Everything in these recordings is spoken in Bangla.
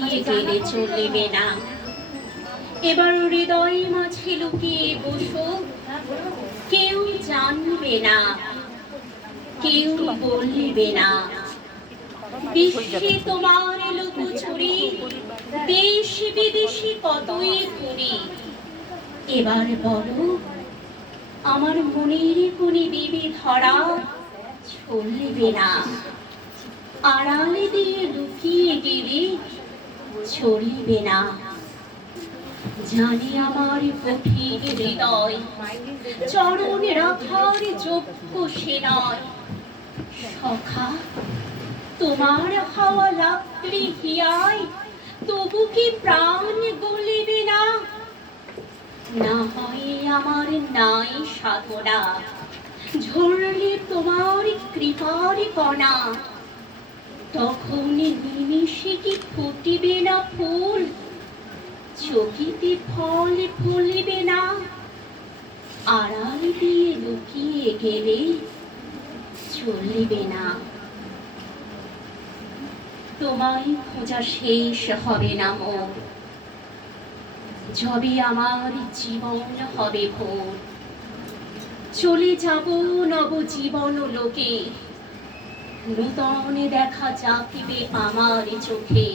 হারিয়ে গেলে চলবে না। এবার হৃদয় মাঝে লুকিয়ে বসো, কেউ জানবে না, কেউ বলবে না। বিশ্বে তোমার লুকোচুরি, দেশ বিদেশে কতই করি। এবার বলো, আমার মনের কোণে দেবে ধরা, চলবে না। আড়ালে দিয়ে লুকিয়ে গেলে চলবে না। জানি আমার গভীর হৃদয় চরণ রাখার যোগ্য সে নয়। সখা, তোমার হাওয়া লাগলে হিয়ায়, তবু কি প্রাণ গলিবে না? না হয় আমার নাই সাধনা, ঝরলে তোমার কৃপার কণা। তখন নিমিষে কি ফুটিবে না ফুল, চকিতে ফল ফলিবে না? আড়াল দিয়ে লুকিয়ে গেলে চলিবে না। তোমায় খোঁজা শেষ হবে না মোর, যবে আমার জীবন হবে ভোর। চলে যাব নব জীবন লোকে, নূতন দেখা যাকিবে আমার চোখে।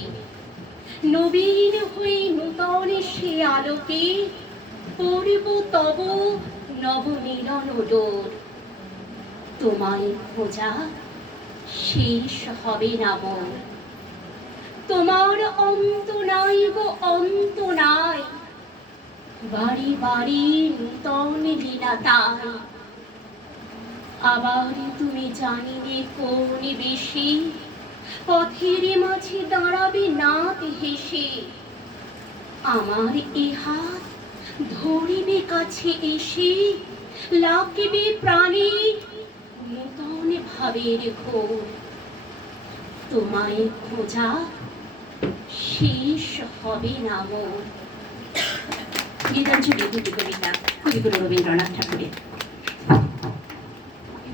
নবীন হয়ে নূতন সে আলোকে, পড়ব তব নব মিলন ডোর। তোমায় খোঁজা শেষ হবে না মোর। তোমার অন্ত নাই গো, অন্ত নাই। বাড়ি বাড়ি নূতন লীলা তাই। আবার তুমি জানিবে কোন বেশি, পথের মাঝে দাঁড়াবে নাক হেসে। আমার এ হাত ধরিবে কাছে এসে, লাগিবে প্রাণে নূতন ভাবের ঘোর। তোমায় খোঁজা শেষ হবে না মোর। গীতাঞ্জলি দুটি কবিতা কবিগুরু রবীন্দ্রনাথ ঠাকুরের।